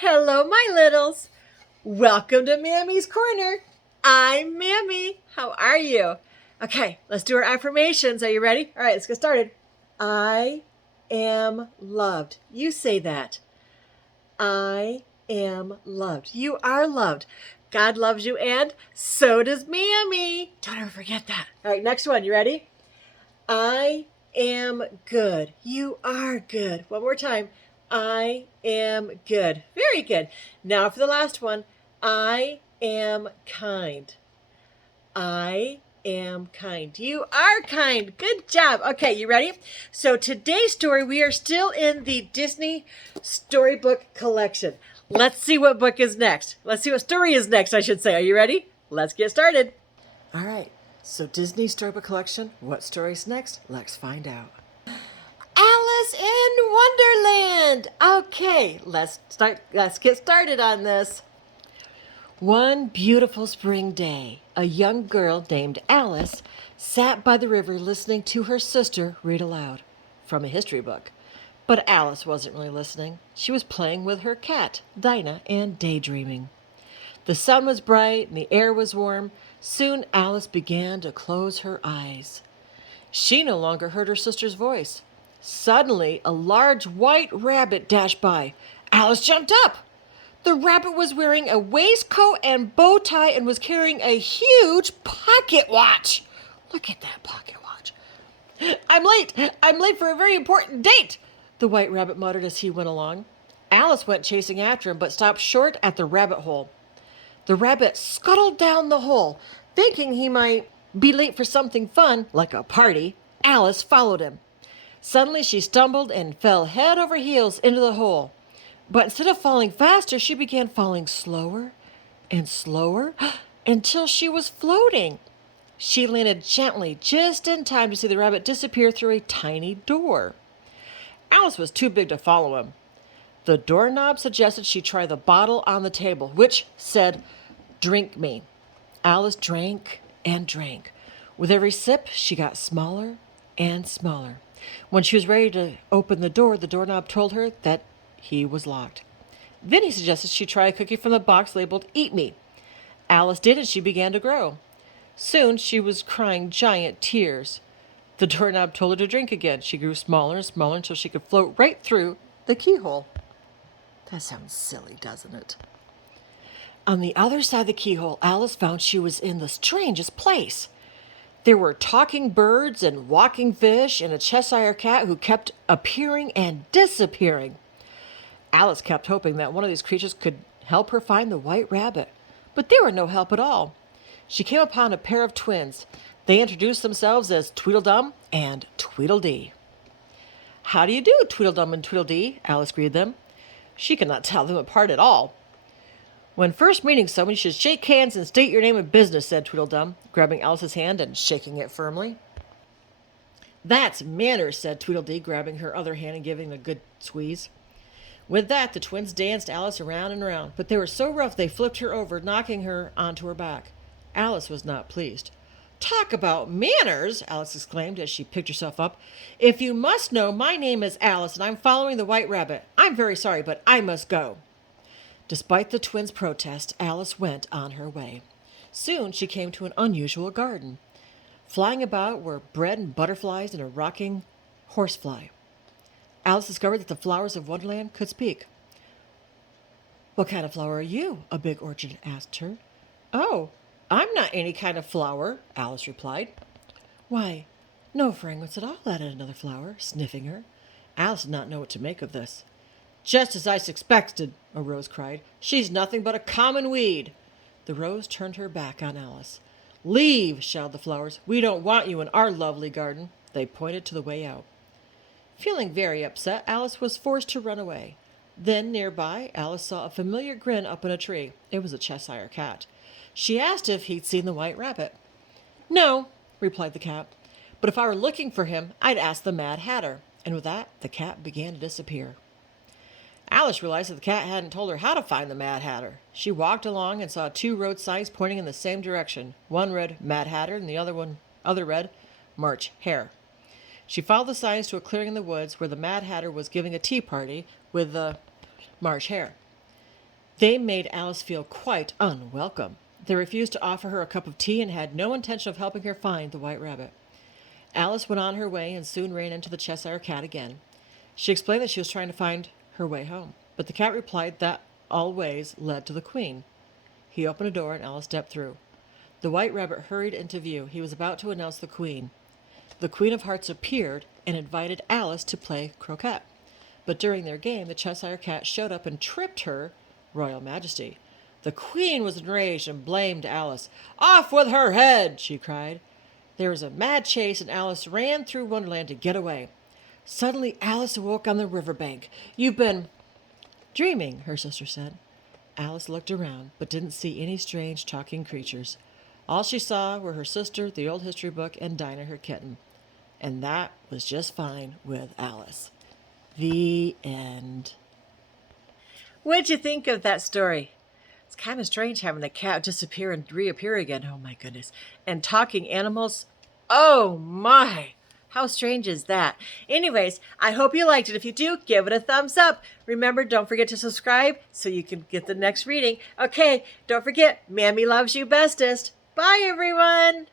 Hello, my littles. Welcome to Mammy's Corner. I'm Mammy. How are you? Okay, let's do our affirmations. Are you ready? All right, let's get started. I am loved. You say that. I am loved. You are loved. God loves you, and so does Mammy. Don't ever forget that. All right, next one. You ready? I am good. You are good. One more time. I am good. Very good. Now for the last one. I am kind. I am kind. You are kind. Good job. Okay, you ready? So today's story, we are still in the Disney Storybook collection. Let's see what book is next. Let's see what story is next, I should say. Are you ready? Let's get started. All right. So Disney Storybook collection, what story's next? Let's find out. Alice in Wonderland. Okay, let's get started on this. One beautiful spring day, a young girl named Alice sat by the river listening to her sister read aloud from a history book. But Alice wasn't really listening. She was playing with her cat, Dinah, and daydreaming. The sun was bright and the air was warm. Soon Alice began to close her eyes. She no longer heard her sister's voice. Suddenly, a large white rabbit dashed by. Alice jumped up. The rabbit was wearing a waistcoat and bow tie and was carrying a huge pocket watch. Look at that pocket watch. I'm late. I'm late for a very important date, the white rabbit muttered as he went along. Alice went chasing after him but stopped short at the rabbit hole. The rabbit scuttled down the hole. Thinking he might be late for something fun, like a party, Alice followed him. Suddenly she stumbled and fell head over heels into the hole. But instead of falling faster, she began falling slower and slower until she was floating. She landed gently just in time to see the rabbit disappear through a tiny door. Alice was too big to follow him. The doorknob suggested she try the bottle on the table, which said, "Drink me." Alice drank and drank. With every sip, she got smaller and smaller. When she was ready to open the doorknob told her that he was locked. Then he suggested she try a cookie from the box labeled "Eat Me." Alice did, and she began to grow. Soon she was crying giant tears. The doorknob told her to drink again. She grew smaller and smaller until she could float right through the keyhole. That sounds silly, doesn't it? On the other side of the keyhole, Alice found she was in the strangest place. There were talking birds and walking fish and a Cheshire cat who kept appearing and disappearing. Alice kept hoping that one of these creatures could help her find the white rabbit, but they were no help at all. She came upon a pair of twins. They introduced themselves as Tweedledum and Tweedledee. "How do you do, Tweedledum and Tweedledee?" Alice greeted them. She could not tell them apart at all. "When first meeting someone, you should shake hands and state your name and business," said Tweedledum, grabbing Alice's hand and shaking it firmly. "That's manners," said Tweedledee, grabbing her other hand and giving a good squeeze. With that, the twins danced Alice around and around, but they were so rough they flipped her over, knocking her onto her back. Alice was not pleased. "Talk about manners!" Alice exclaimed as she picked herself up. "If you must know, my name is Alice, and I'm following the white rabbit. I'm very sorry, but I must go." Despite the twins' protest, Alice went on her way. Soon she came to an unusual garden. Flying about were bread and butterflies and a rocking horsefly. Alice discovered that the flowers of Wonderland could speak. "What kind of flower are you?" a big orchid asked her. "Oh, I'm not any kind of flower," Alice replied. "Why, no fragrance at all," added another flower, sniffing her. Alice did not know what to make of this. "Just as I suspected," a rose cried. "She's nothing but a common weed." The rose turned her back on Alice. "Leave!" shouted the flowers. "We don't want you in our lovely garden." They pointed to the way out. Feeling very upset, Alice was forced to run away. Then, nearby, Alice saw a familiar grin up in a tree. It was a Cheshire cat. She asked if he'd seen the white rabbit. "No," replied the cat. "But if I were looking for him, I'd ask the Mad Hatter." And with that, the cat began to disappear. Alice realized that the cat hadn't told her how to find the Mad Hatter. She walked along and saw two road signs pointing in the same direction. One read Mad Hatter and the other read March Hare. She followed the signs to a clearing in the woods where the Mad Hatter was giving a tea party with the March Hare. They made Alice feel quite unwelcome. They refused to offer her a cup of tea and had no intention of helping her find the white rabbit. Alice went on her way and soon ran into the Cheshire Cat again. She explained that she was trying to find her way home, but the cat replied that all ways led to the Queen. He opened a door and Alice stepped through. The white rabbit hurried into view. He was about to announce the Queen. The Queen of Hearts appeared and invited Alice to play croquet. But during their game, the Cheshire Cat showed up and tripped her Royal Majesty. The Queen was enraged and blamed Alice. "Off with her head!" she cried. There was a mad chase and Alice ran through Wonderland to get away. Suddenly, Alice awoke on the riverbank. "You've been dreaming," her sister said. Alice looked around, but didn't see any strange talking creatures. All she saw were her sister, the old history book, and Dinah, her kitten. And that was just fine with Alice. The end. What'd you think of that story? It's kind of strange having the cat disappear and reappear again. Oh my goodness. And talking animals. Oh my. How strange is that? Anyways, I hope you liked it. If you do, give it a thumbs up. Remember, don't forget to subscribe so you can get the next reading. Okay, don't forget, Mammy loves you bestest. Bye, everyone.